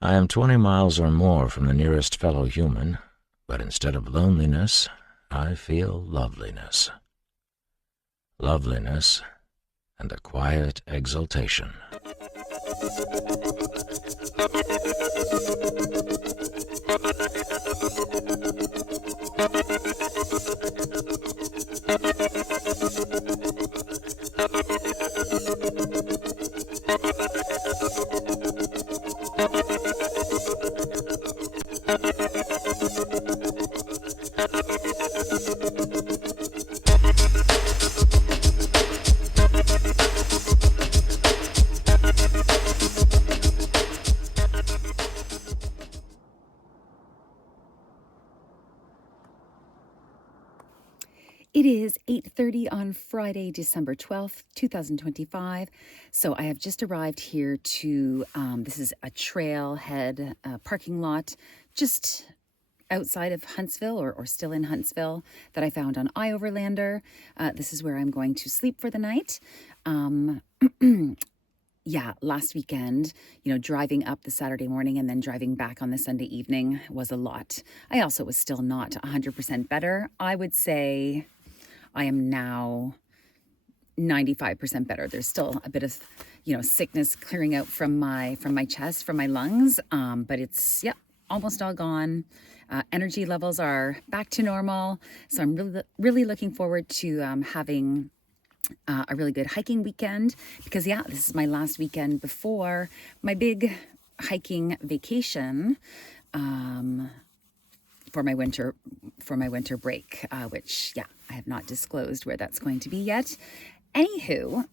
I am 20 miles or more from the nearest fellow human, but instead of loneliness, I feel loveliness. Loveliness and a quiet exultation. It is 8:30 on Friday, December 12th, 2025. So I have just arrived here to, this is a trailhead parking lot just outside of Huntsville or still in Huntsville that I found on iOverlander. This is where I'm going to sleep for the night. Yeah, last weekend, driving up the Saturday morning and then driving back on the Sunday evening was a lot. I also was still not 100% better. I would say I am now 95% better. There's still a bit of, sickness clearing out from my chest, from my lungs, but it's almost all gone. Energy levels are back to normal, so I'm really looking forward to having a really good hiking weekend because this is my last weekend before my big hiking vacation. For my winter break, which I have not disclosed where that's going to be yet. Anywho,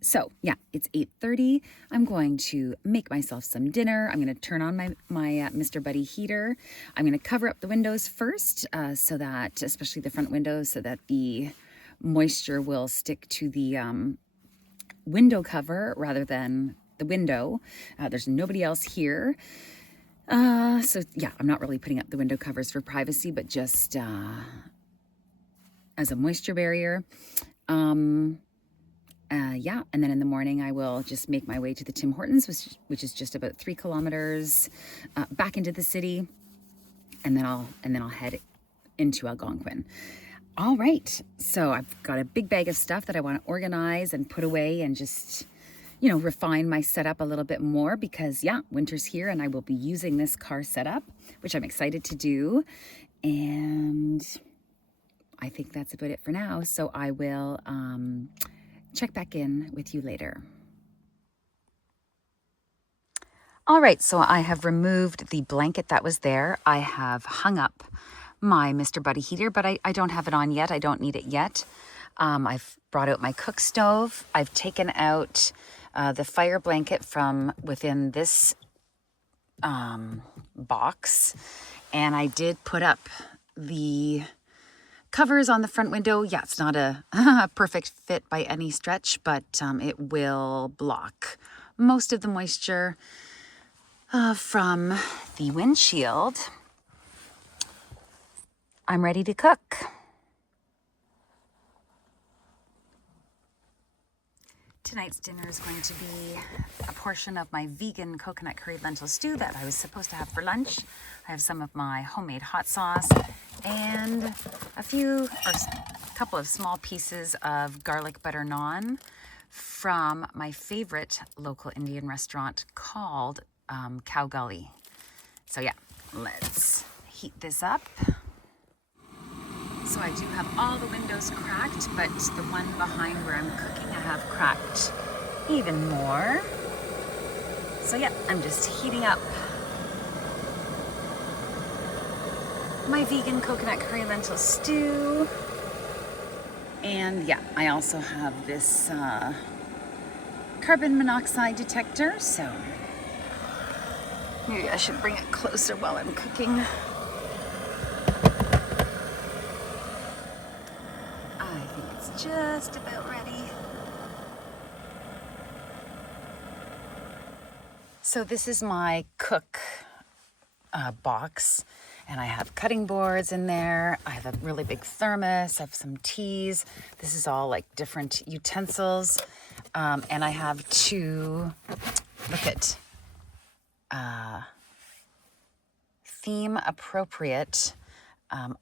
so it's 8:30. I'm going to make myself some dinner. I'm going to turn on my Mr. Buddy heater. I'm going to cover up the windows first, so that, especially the front windows, so that the moisture will stick to the window cover rather than the window. There's nobody else here. So I'm not really putting up the window covers for privacy, but just as a moisture barrier. And then in the morning I will just make my way to the Tim Hortons, which is just about 3 kilometers back into the city, and then I'll head into Algonquin. All right, so I've got a big bag of stuff that I want to organize and put away and just refine my setup a little bit more because winter's here and I will be using this car setup, which I'm excited to do. And I think that's about it for now. So I will check back in with you later. All right, so I have removed the blanket that was there. I have hung up my Mr. Buddy heater, but I don't have it on yet. I don't need it yet. I've brought out my cook stove. I've taken out the fire blanket from within this box, and I did put up the covers on the front window. It's not a perfect fit by any stretch, but it will block most of the moisture from the windshield. I'm ready to cook. Tonight's dinner is going to be a portion of my vegan coconut curry lentil stew that I was supposed to have for lunch. I have some of my homemade hot sauce and a couple of small pieces of garlic butter naan from my favorite local Indian restaurant called Cow Gully. So let's heat this up. So I do have all the windows cracked, but the one behind where I'm cooking I have cracked even more. So I'm just heating up my vegan coconut curry lentil stew. And I also have this carbon monoxide detector, so maybe I should bring it closer while I'm cooking. Just about ready. So this is my cook box, and I have cutting boards in there. I have a really big thermos. I have some teas. This is all like different utensils. And I have two, look at, theme appropriate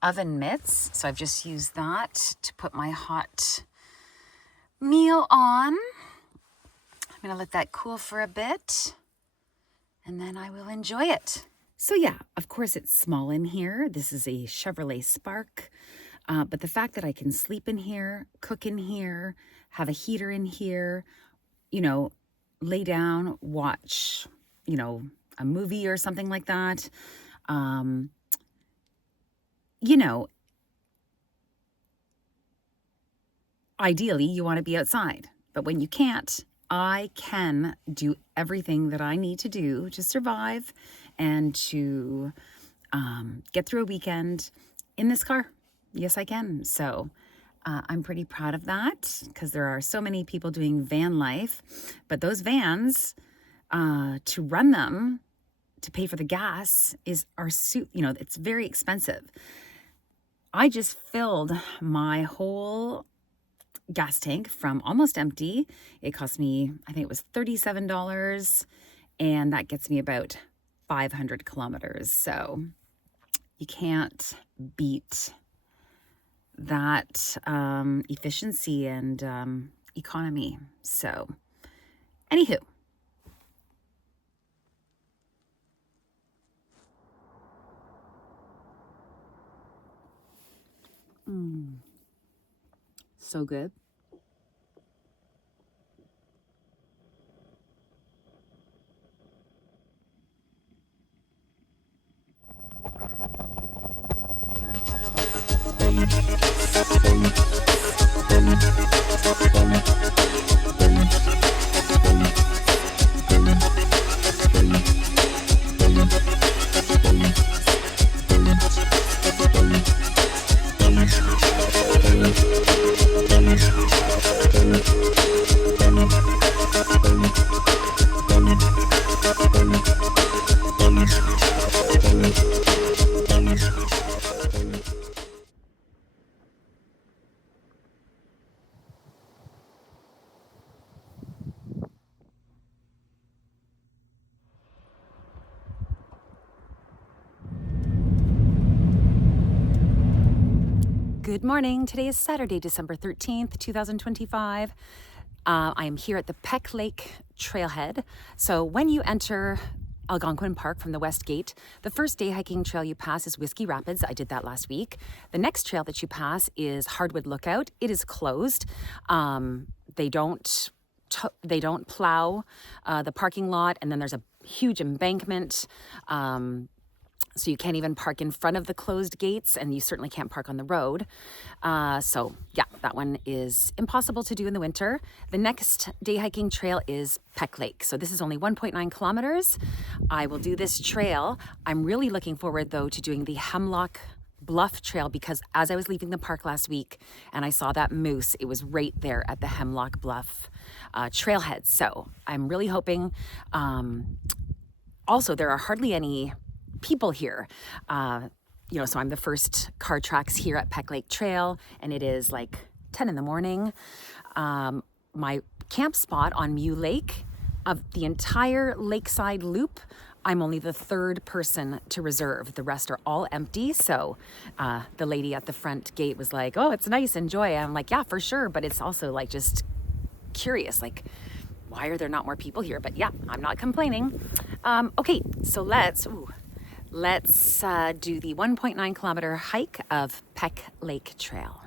oven mitts. So I've just used that to put my hot meal on. I'm gonna let that cool for a bit and then I will enjoy it. So yeah, of course it's small in here. This is a Chevrolet Spark, but the fact that I can sleep in here, cook in here, have a heater in here, you know, lay down, watch, you know, a movie or something like that. You know, ideally you want to be outside, but when you can't, I can do everything that I need to do to survive and to get through a weekend in this car. Yes, I can. So I'm pretty proud of that because there are so many people doing van life, but those vans, to run them, to pay for the gas it's very expensive. I just filled my whole gas tank from almost empty. It cost me, I think it was $37, and that gets me about 500 kilometers. So you can't beat that efficiency and economy. So anywho. So good. Good morning. Today is Saturday, December 13th, 2025. I am here at the Peck Lake Trailhead. So when you enter Algonquin Park from the West Gate, the first day hiking trail you pass is Whiskey Rapids. I did that last week. The next trail that you pass is Hardwood Lookout. It is closed. They don't plow the parking lot, and then there's a huge embankment. So you can't even park in front of the closed gates, and you certainly can't park on the road. So yeah, that one is impossible to do in the winter. The next day hiking trail is Peck Lake. So this is only 1.9 kilometers. I will do this trail. I'm really looking forward though to doing the Hemlock Bluff trail, because as I was leaving the park last week and I saw that moose, it was right there at the Hemlock Bluff trailhead. So I'm really hoping. Also, there are hardly any people here. So I'm the first car tracks here at Peck Lake Trail, and it is like 10 in the morning. My camp spot on Mew Lake, of the entire lakeside loop, I'm only the third person to reserve. The rest are all empty. So the lady at the front gate was like, "Oh, it's nice, enjoy." I'm like, "Yeah, for sure." But it's also like just curious, like, why are there not more people here? But yeah, I'm not complaining. Okay, so let's do the 1.9 kilometer hike of Peck Lake Trail.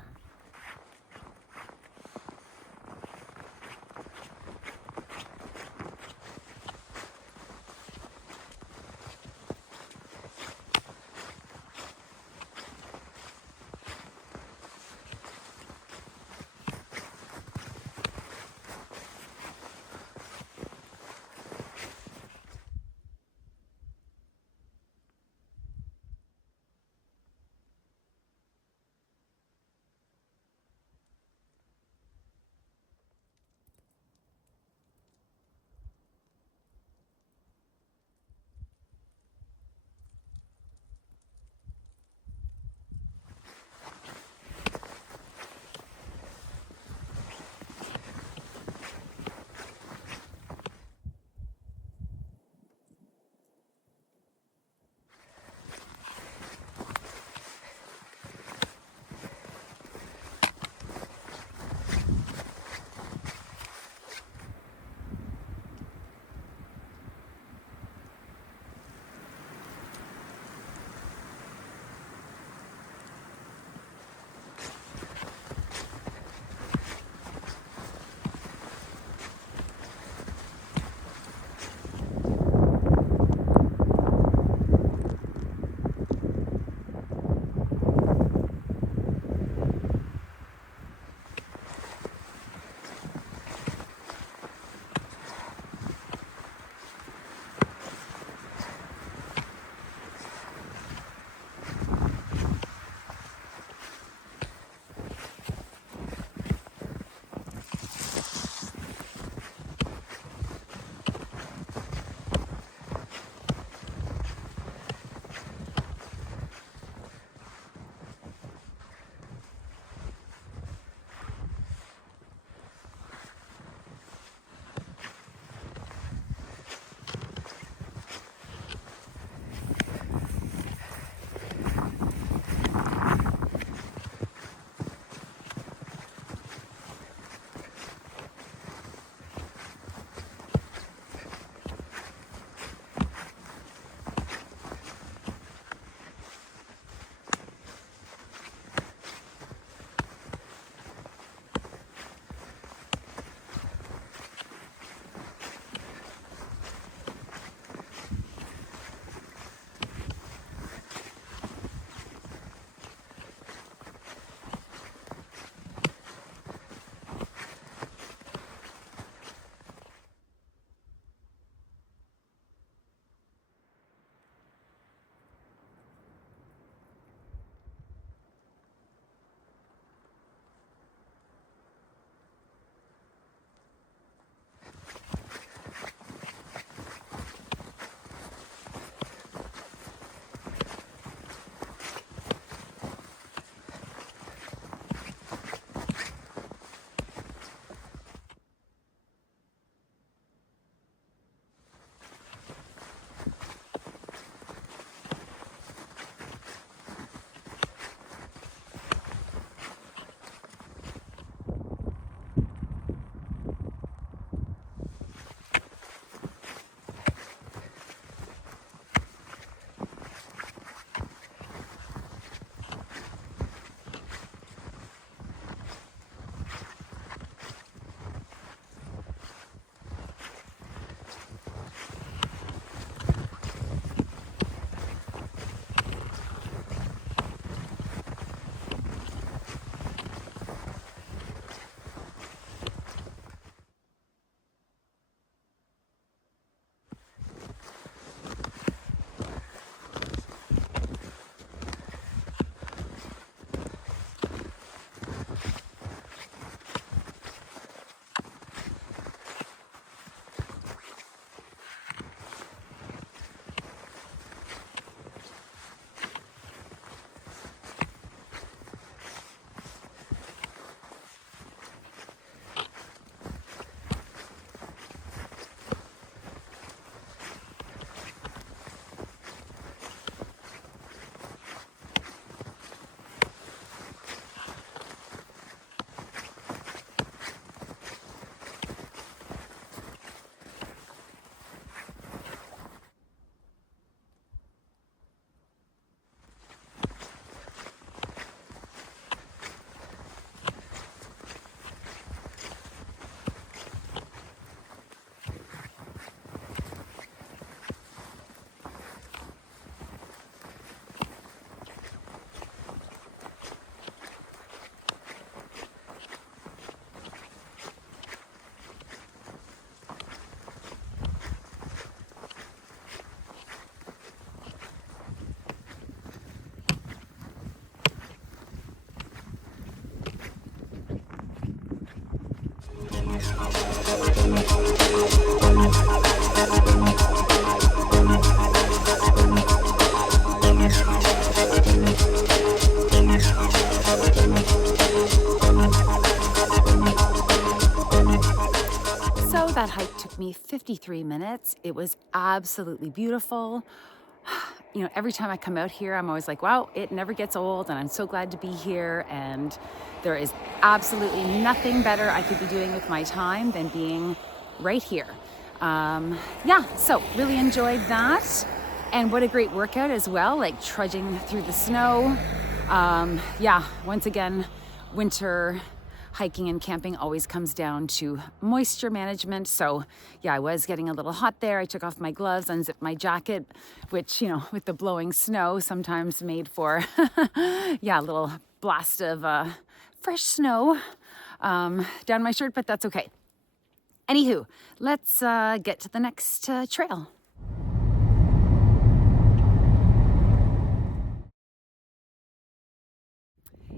me 53 minutes. It was absolutely beautiful. You know, every time I come out here, I'm always like, wow, it never gets old, and I'm so glad to be here. And there is absolutely nothing better I could be doing with my time than being right here. Yeah, so really enjoyed that. And what a great workout as well, like trudging through the snow. Yeah, once again, winter hiking and camping always comes down to moisture management. So yeah, I was getting a little hot there. I took off my gloves, unzipped my jacket, which, you know, with the blowing snow sometimes made for, yeah, a little blast of fresh snow down my shirt, but that's okay. Anywho, let's get to the next trail.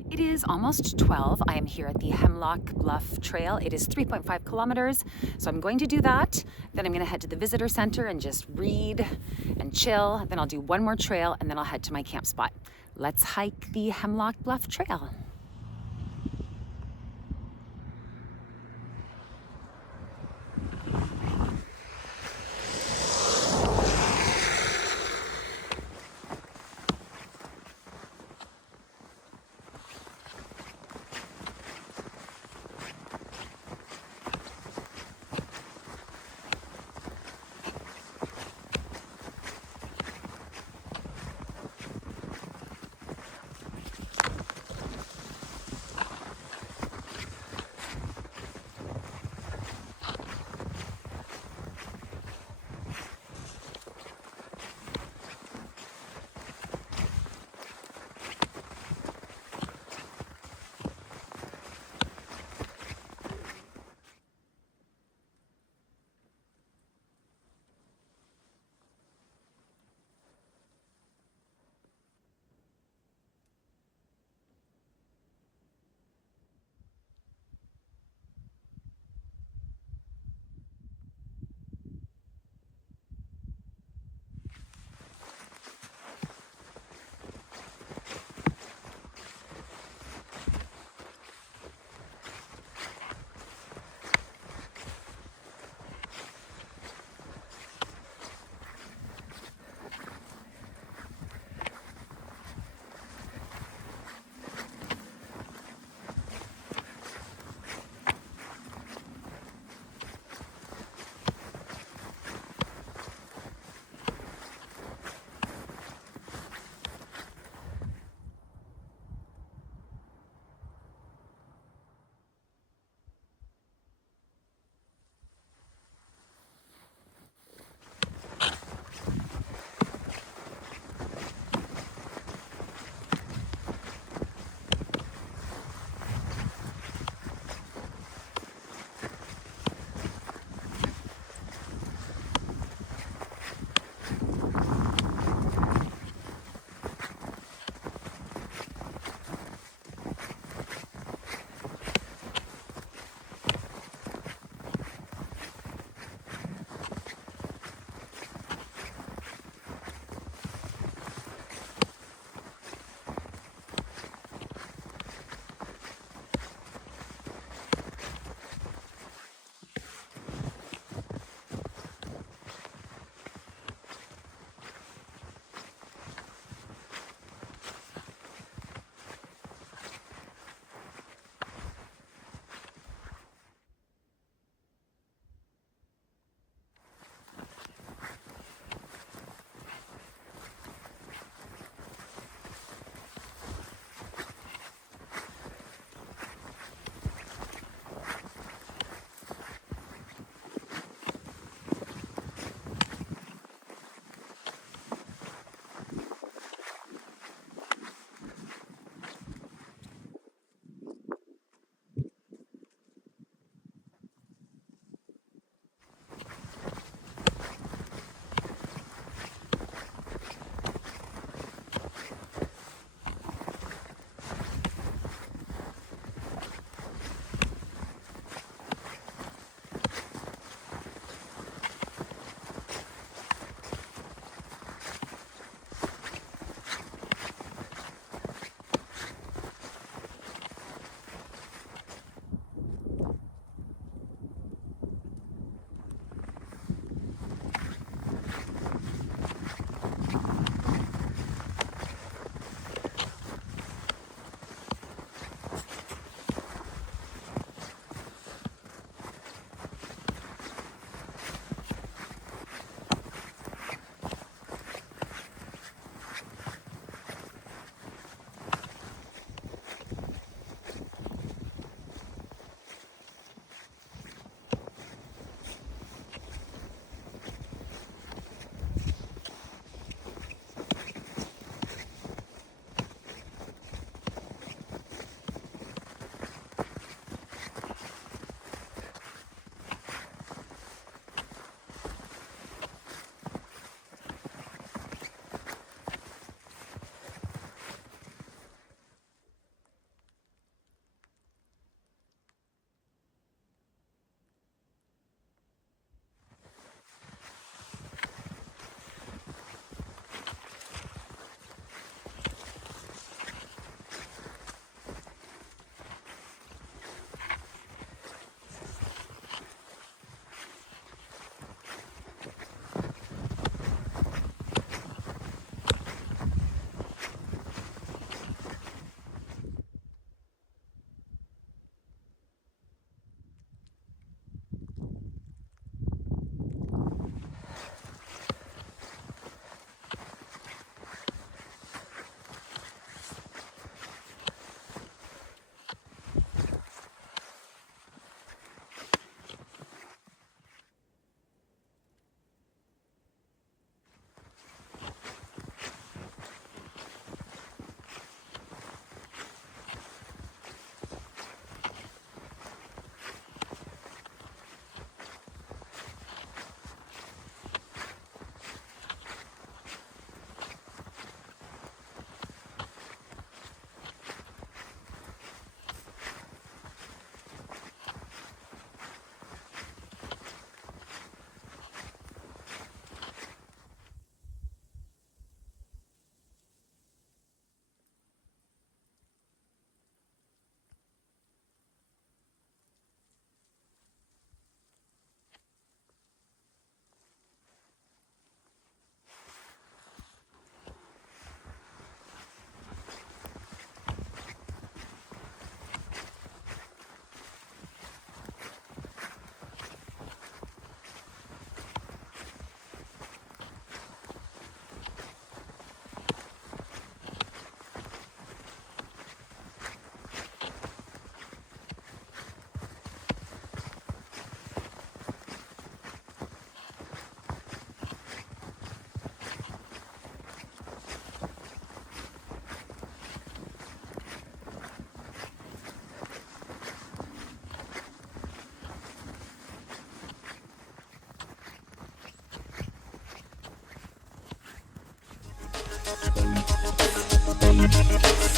It is almost 12. I am here at the Hemlock Bluff Trail. It is 3.5 kilometers, so I'm going to do that. Then I'm going to head to the visitor center and just read and chill. Then I'll do one more trail, and then I'll head to my camp spot. Let's hike the Hemlock Bluff Trail.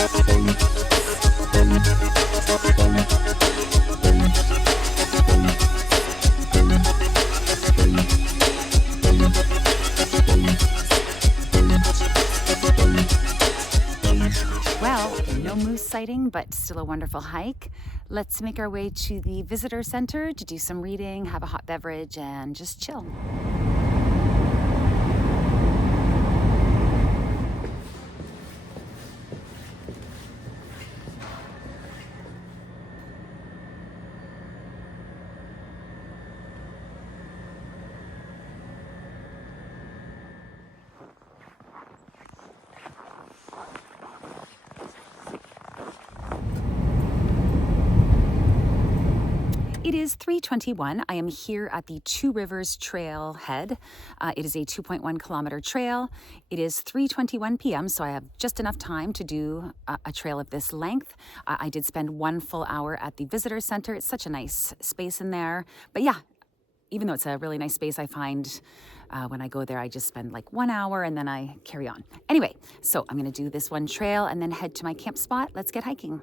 Well, no moose sighting, but still a wonderful hike. Let's make our way to the visitor center to do some reading, have a hot beverage, and just chill. It is 3:21. I am here at the Two Rivers Trailhead. It is a 2.1 kilometer trail. It is 3:21 p.m., so I have just enough time to do a trail of this length. I did spend 1 full hour at the visitor center. It's such a nice space in there. But yeah, even though it's a really nice space, I find when I go there, I just spend like 1 hour and then I carry on. Anyway, so I'm going to do this one trail and then head to my camp spot. Let's get hiking.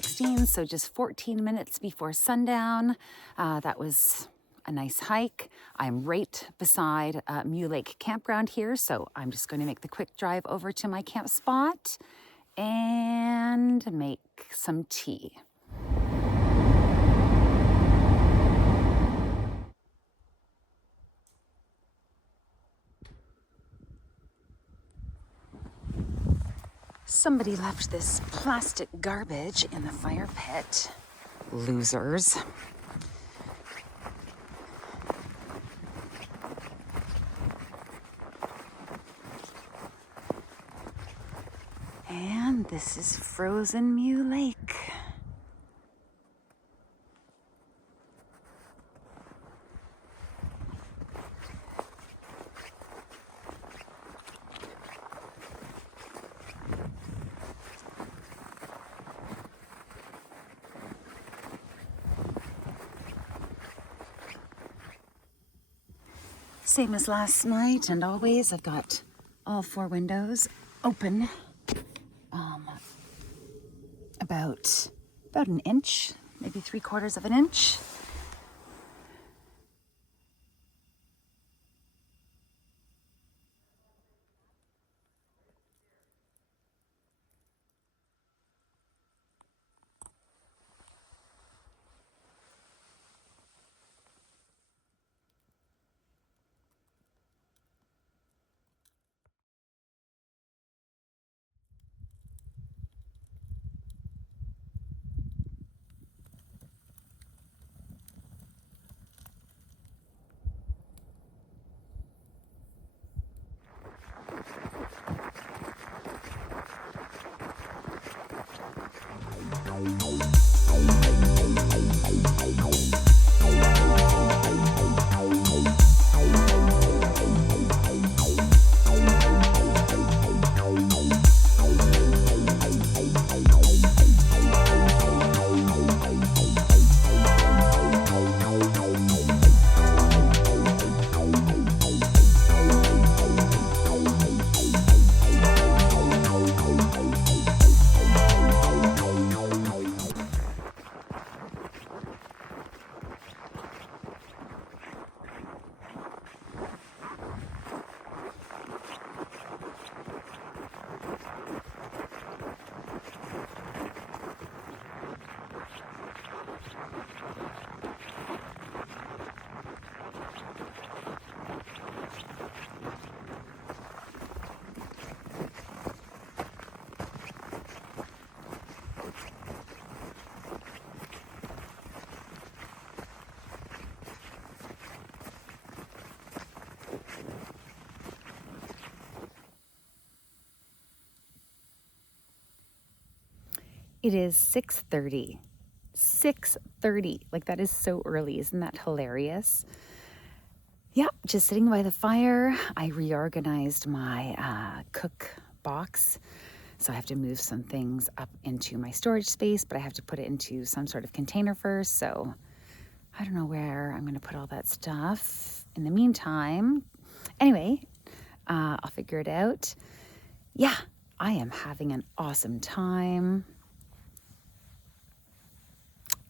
16, so just 14 minutes before sundown. That was a nice hike. I'm right beside Mew Lake Campground here, so I'm just going to make the quick drive over to my camp spot and make some tea. Somebody left this plastic garbage in the fire pit. Losers. And this is frozen Mew Lake. Same as last night and always, I've got all 4 windows open. About an inch, maybe 3/4 of an inch. It is 6:30. 6:30. Like, that is so early. Isn't that hilarious? Yeah, just sitting by the fire. I reorganized my cook box. So I have to move some things up into my storage space, but I have to put it into some sort of container first. So I don't know where I'm going to put all that stuff. In the meantime, anyway, I'll figure it out. Yeah, I am having an awesome time.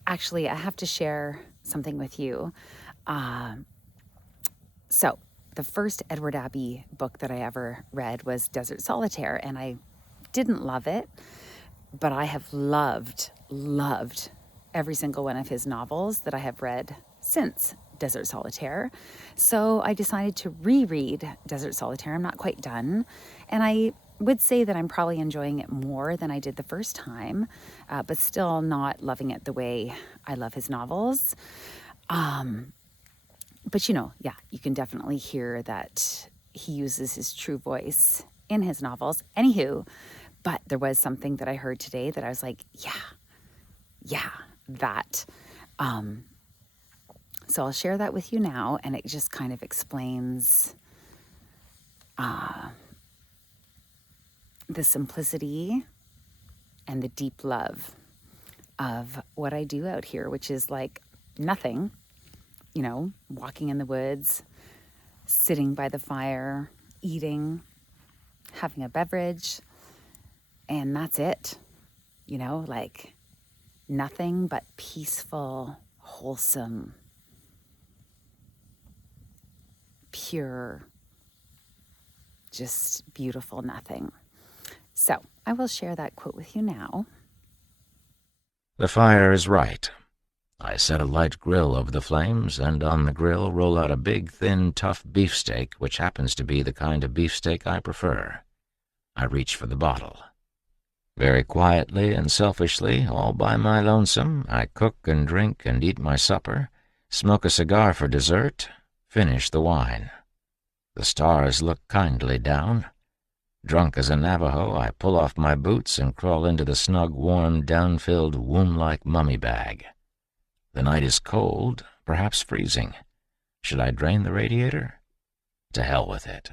Actually, I have to share something with you. So the first Edward Abbey book that I ever read was Desert Solitaire, and I didn't love it, but I have loved every single one of his novels that I have read since Desert Solitaire. So I decided to reread Desert Solitaire. I'm not quite done, and I would say that I'm probably enjoying it more than I did the first time, but still not loving it the way I love his novels. But yeah, you can definitely hear that he uses his true voice in his novels. Anywho, but there was something that I heard today that I was like, yeah, that. So I'll share that with you now, and it just kind of explains the simplicity and the deep love of what I do out here, which is like nothing, walking in the woods, sitting by the fire, eating, having a beverage, and that's it. Like, Nothing but peaceful, wholesome, pure, just beautiful nothing. So I will share that quote with you now. The fire is right. I set a light grill over the flames, and on the grill roll out a big, thin, tough beefsteak, which happens to be the kind of beefsteak I prefer. I reach for the bottle. Very quietly and selfishly, all by my lonesome, I cook and drink and eat my supper, smoke a cigar for dessert, finish the wine. The stars look kindly down. Drunk as a Navajo, I pull off my boots and crawl into the snug, warm, down-filled, womb-like mummy bag. The night is cold, perhaps freezing. Should I drain the radiator? To hell with it.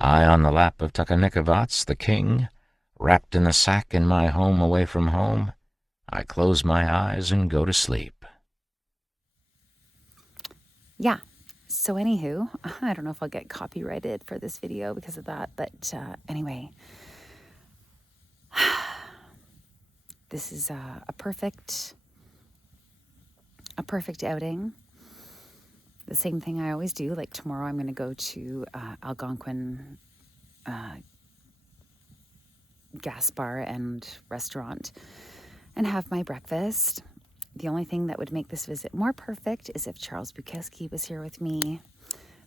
High on the lap of Tuckanikavats, the king, wrapped in the sack in my home away from home, I close my eyes and go to sleep. Yeah. So anywho, I don't know if I'll get copyrighted for this video because of that, but anyway, this is a perfect outing. The same thing I always do. Like tomorrow I'm going to go to Algonquin gas bar and restaurant and have my breakfast. The only thing that would make this visit more perfect is if Charles Bukowski was here with me,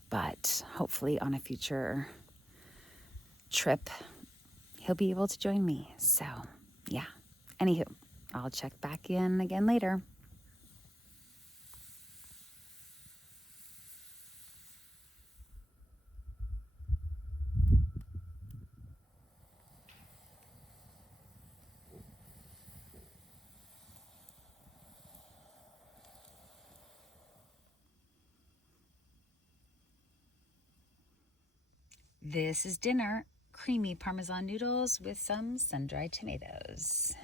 but hopefully on a future trip, he'll be able to join me. So, yeah. Anywho, I'll check back in again later. This is dinner, creamy Parmesan noodles with some sun-dried tomatoes.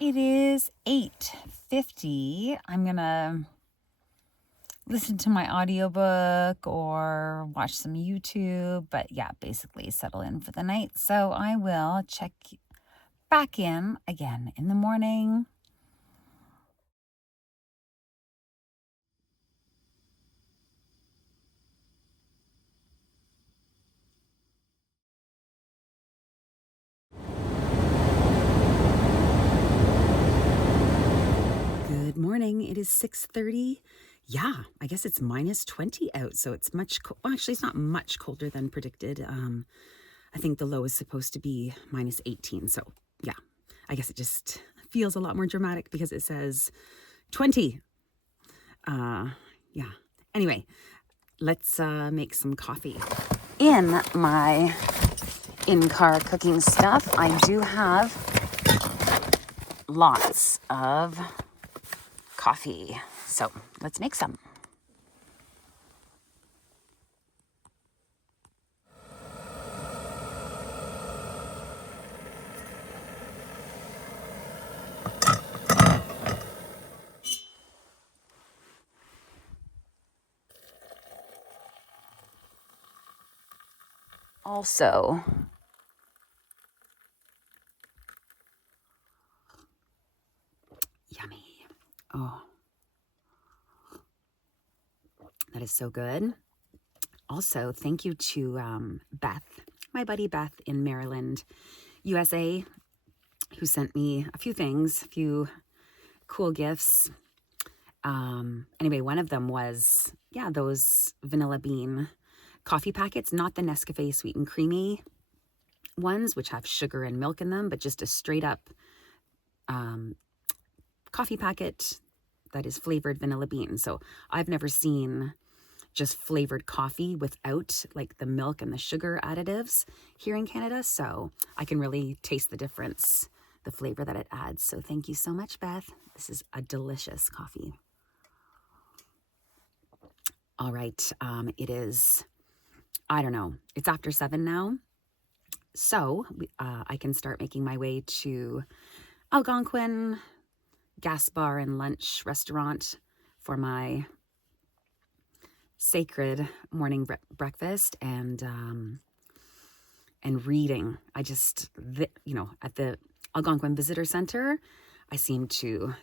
It is 8:50. I'm going to listen to my audiobook or watch some YouTube, but yeah, basically settle in for the night. So I will check back in again in the morning. Good morning. It is 6:30. Yeah, I guess it's -20 out, so it's much well, actually it's not much colder than predicted. I think the low is supposed to be -18. So, yeah. I guess it just feels a lot more dramatic because it says 20. Yeah. Anyway, let's make some coffee. In my in-car cooking stuff, I do have lots of coffee. So let's make some. Also, yummy. Oh, that is so good. Also, thank you to Beth, my buddy Beth in Maryland, USA, who sent me a few things, a few cool gifts. Anyway, one of them was, yeah, those vanilla bean coffee packets, not the Nescafe Sweet and Creamy ones, which have sugar and milk in them, but just a straight up coffee packet that is flavored vanilla bean. So I've never seen just flavored coffee without like the milk and the sugar additives here in Canada. So I can really taste the difference, the flavor that it adds. So thank you so much, Beth. This is a delicious coffee. All right, it is, I don't know, it's after 7 now. So I can start making my way to Algonquin Gas Bar and Lunch Restaurant for my sacred morning breakfast and reading. I just, you know, at the Algonquin Visitor Center, I seem to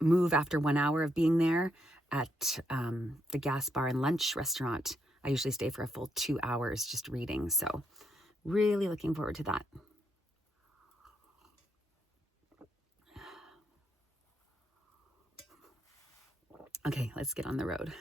move after 1 hour of being there. At the Gas Bar and Lunch Restaurant, I usually stay for a full 2 hours just reading. So really looking forward to that. Okay, let's get on the road.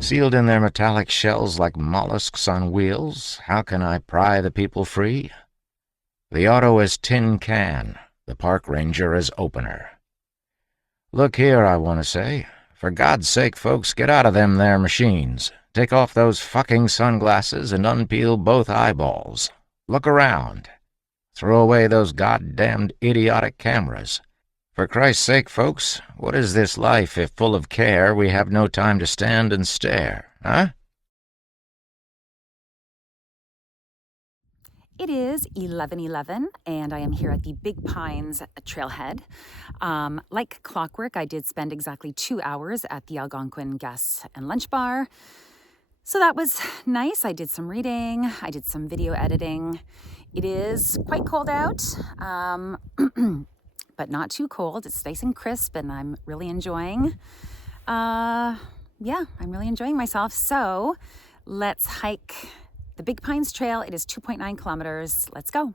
Sealed in their metallic shells like mollusks on wheels, how can I pry the people free? The auto is tin can, the park ranger is opener. Look here, I want to say. For God's sake, folks, get out of them there machines. Take off those fucking sunglasses and unpeel both eyeballs. Look around. Throw away those goddamned idiotic cameras. For Christ's sake, folks, what is this life if full of care we have no time to stand and stare, huh? It is 11:11, and I am here at the Big Pines Trailhead. Like clockwork, I did spend exactly 2 hours at the Algonquin Gas and Lunch Bar. So that was nice. I did some reading. I did some video editing. It is quite cold out, but not too cold. It's nice and crisp, and I'm really enjoying. Yeah, I'm really enjoying myself. So let's hike the Big Pines Trail. It is 2.9 kilometers. Let's go.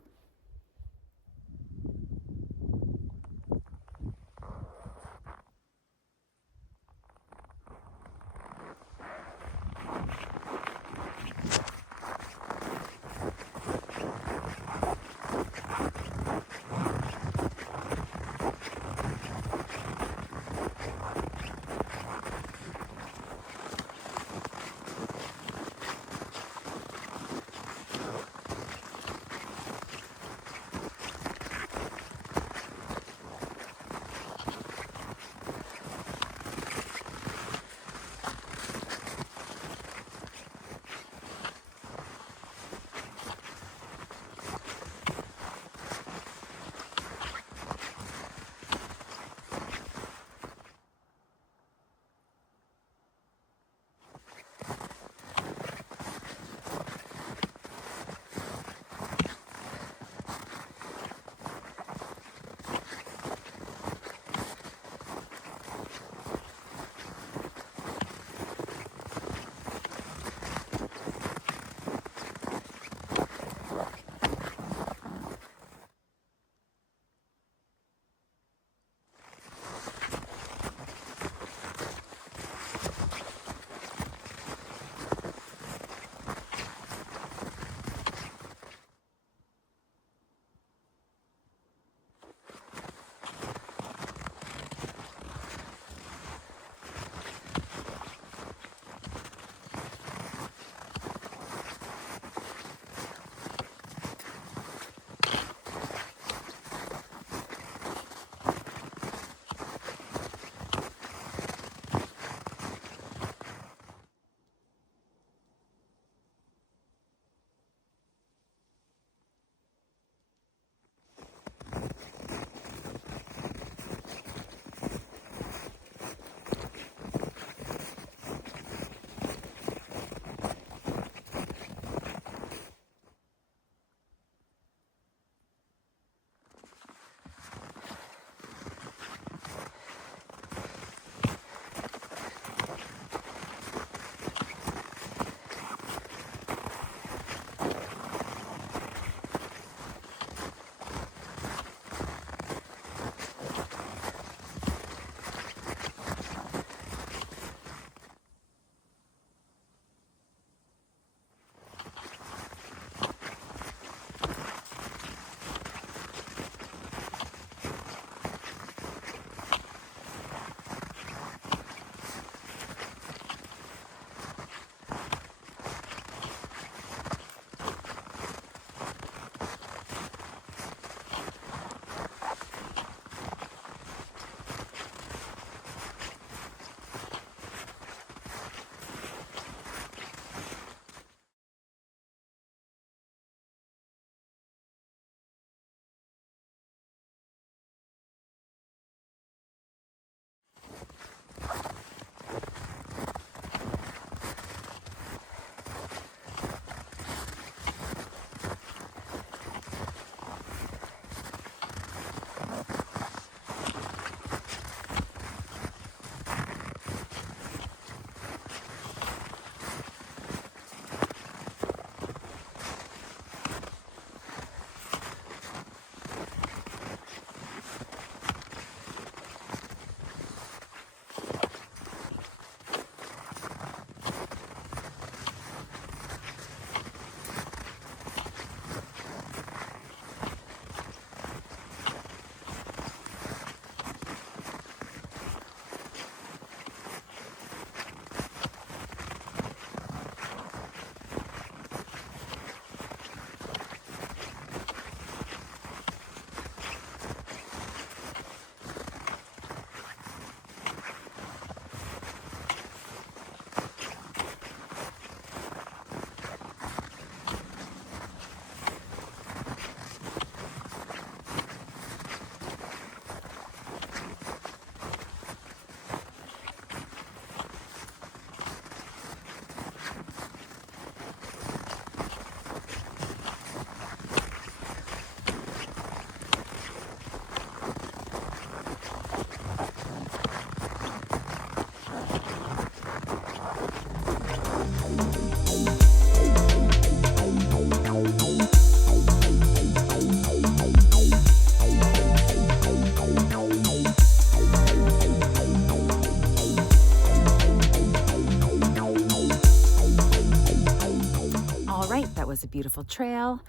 beautiful trail.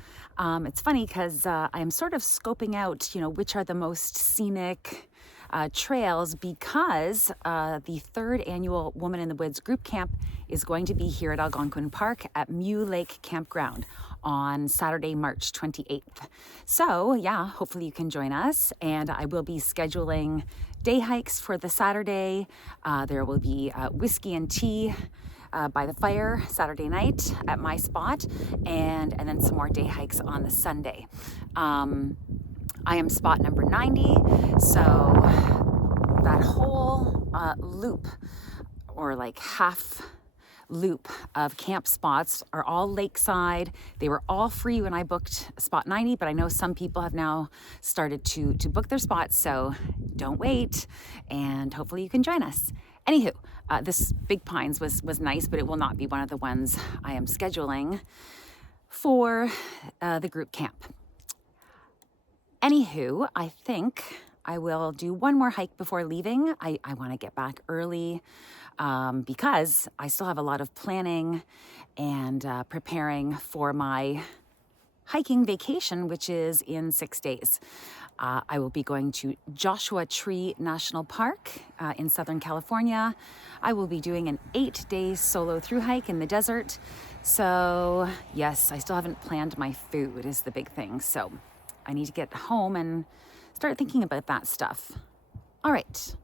It's funny because I'm sort of scoping out, which are the most scenic trails, because the 3rd annual Woman in the Woods group camp is going to be here at Algonquin Park at Mew Lake Campground on Saturday, March 28th. So yeah, hopefully you can join us, and I will be scheduling day hikes for the Saturday. There will be whiskey and tea by the fire Saturday night at my spot, and then some more day hikes on the Sunday. I am spot number 90, so that whole loop, or like half loop of camp spots, are all lakeside. They were all free when I booked spot 90, but I know some people have now started to book their spots, so don't wait, and hopefully you can join us. Anywho, this Big Pines was nice, but it will not be one of the ones I am scheduling for the group camp. Anywho, I think I will do one more hike before leaving. I want to get back early because I still have a lot of planning and preparing for my hiking vacation, which is in 6 days. I will be going to Joshua Tree National Park in Southern California. I will be doing an 8-day solo through hike in the desert. So yes, I still haven't planned my food is the big thing. So I need to get home and start thinking about that stuff. All right,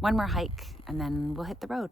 one more hike and then we'll hit the road.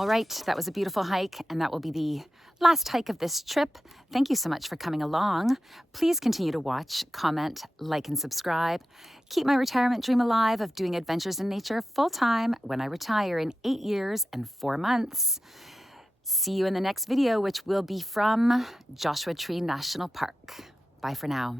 All right, that was a beautiful hike, and that will be the last hike of this trip. Thank you so much for coming along. Please continue to watch, comment, like, and subscribe. Keep my retirement dream alive of doing adventures in nature full-time when I retire in 8 years and 4 months. See you in the next video, which will be from Joshua Tree National Park. Bye for now.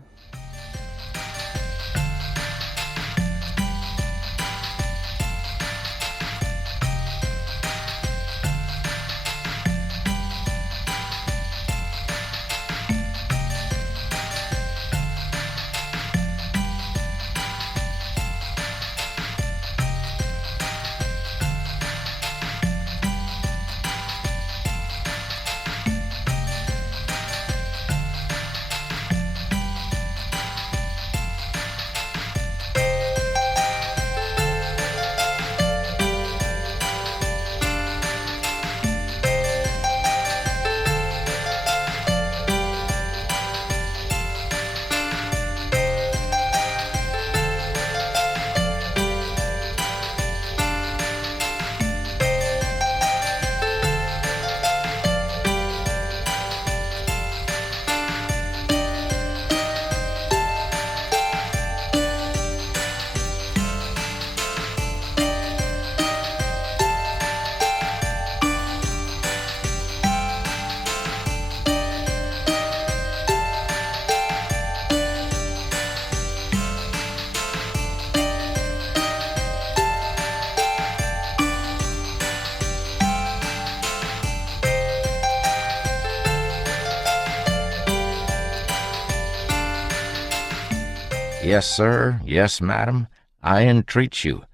Yes, sir. Yes, madam. I entreat you.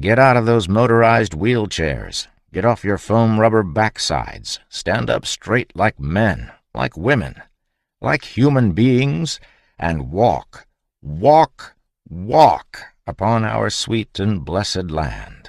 Get out of those motorized wheelchairs. Get off your foam rubber backsides. Stand up straight like men, like women, like human beings, and walk, walk, walk upon our sweet and blessed land.